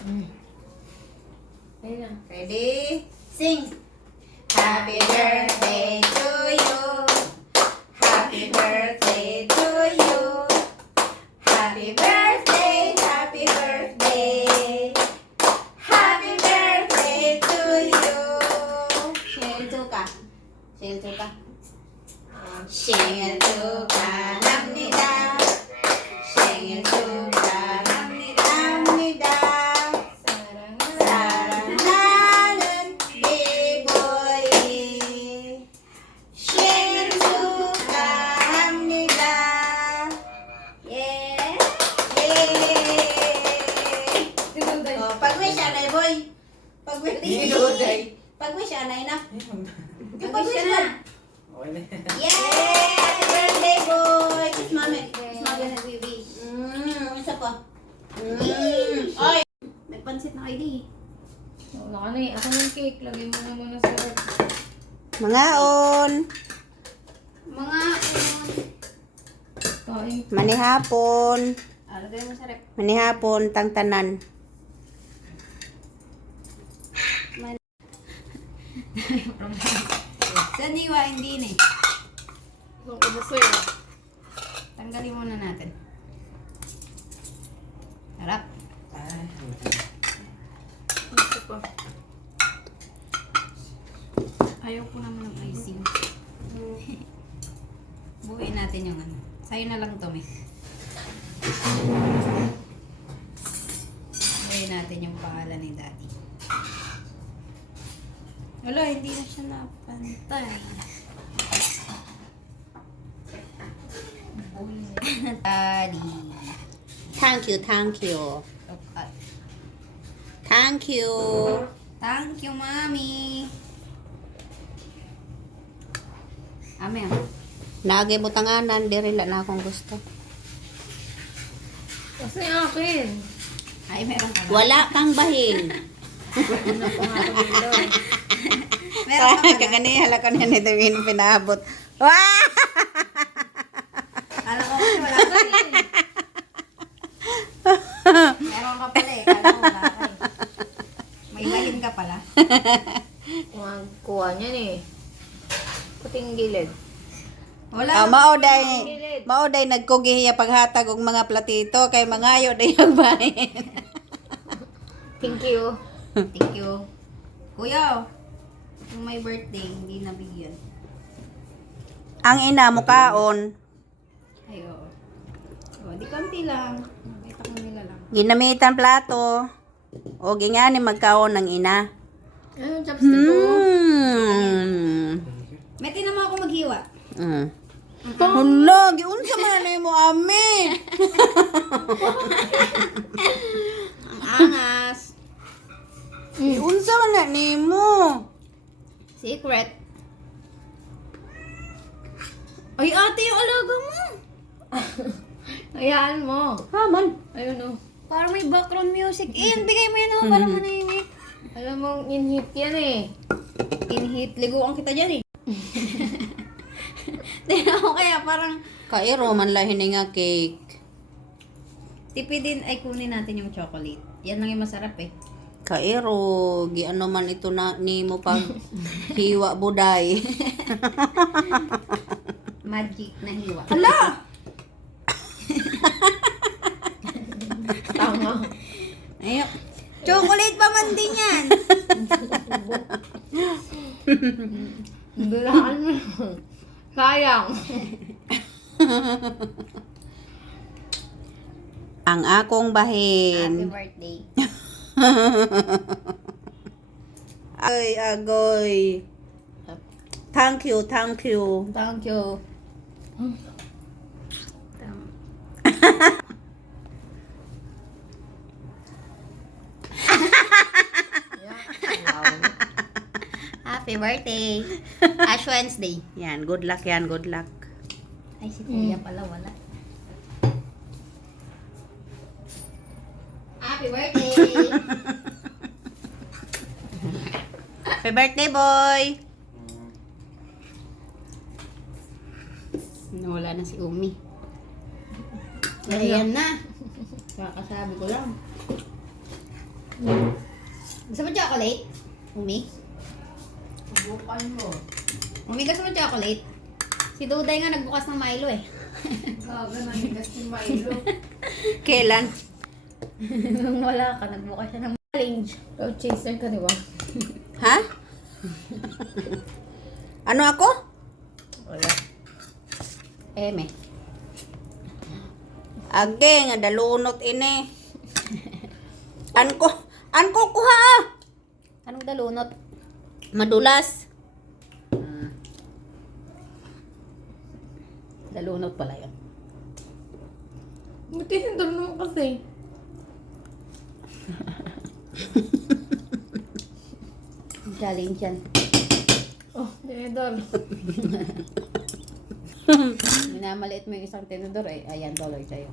Ayun na. Ready? Sing! Happy birthday to you. Happy birthday to you. Happy birthday, happy birthday. Happy birthday to you. 생일 축하. 생일 축하. 생일 축하합니다. 생일 축하합니다. 사랑하는 비보이 생일 축하합니다. 예. 예. Pag-wish anay boy. Pag-wish anay na. Pag-wish na. Yay! Happy birthday boy. Kiss mami. Kiss mami na baby. Isa pa. Oy. May pansit na kayo di. Wala ka na eh. Ako ng cake. Lagay mo na muna sa rep. Mangaon. Kain. Manihapon. Lagay mo sa rep. Manihapon tang tanan. Saniwa hindi ni. Kung kubusoy. Tanggalin muna natin. Harap. Ito pa. Ayaw ko naman ng icing. Buuin natin yung ano. Sa'yo na lang to, Miss. Buuin natin yung pangalan ni Daddy. Wala, hindi na siya napantay. Daddy. Thank you, thank you. Thank you. Thank you, Mami. Ame. Lagi mo tanganan, dirila na akong gusto. Kasi akin. Ay, meron ka ba? Wala kang bahin. Ano pa nga ito dito? Meron ka ba? Kagani, halaka na nito yung pinaabot. Wah! Kala ko kasi wala ka eh. Meron ka pala eh. Kala ko wala ka eh. May bahin ka pala. Kuha niyan eh. Puting gilid. Wala. Mauday nagkugihiya paghatag og mga platito kay mangayo day ang bahin. Thank you. Thank you. Kuya, yung may birthday, hindi nabigyan. Ang ina mo kaon. Ay, oo. Oh, di konti lang. Nakita ko nila lang. Ginamitan plato. O gingani magkaon ng ina. Ayun, chopstick ko. May tinama ako maghiwa. Hala, giunsa man na mo amin. Ang angas. Giunsa man na nimo. Secret. Ay, ate, yung alaga mo. Hayaan mo. Haman. Ayun o. Parang may background music. Iyan, bigay mo yan ako. Parang manahimik. Alam mo, in-hit yan eh. In-hit. Liguan kita dyan eh. Tingnan ko kaya parang... Kairo, man lahin nga cake. Tipidin ay kunin natin yung chocolate. Yan lang yung masarap eh. Kairo, giano man ito na ni mo pag hiwa buday. Magic na hiwa. Hala! Tama. Ayun. Chocolate pa man din yan. Dulaan mo. Sayang. Ang akong bahin. Happy birthday. Ay, agoy. Thank you, thank you. Thank you. Happy birthday. Ash Wednesday. Yan, good luck yan, good luck. Ay, si Kuya pala wala. Happy birthday. Happy birthday, boy. Nawala na si Umi. Ayan na. Kakasabi ko lang. Gusto mo chocolate? Umi? Subukan mo. Umi, gusto mo chocolate? Si Duday nga nagbukas ng Milo eh. Gaga na higas si Milo. Kailan? Nung wala ka, nagbukas siya ng challenge. Ikaw chaser ka, di ba? Ha? Ano ako? Wala. Eme. Age nga dalunot ini. Anko kuha ah. Anong dalunot? Madulas. Dalunot pala yun. Buti hindi naman kasi. Challenge yan. Oh, tinidor. Minamaliit mo yung isang tinidor eh. Ayan, dollar sa'yo.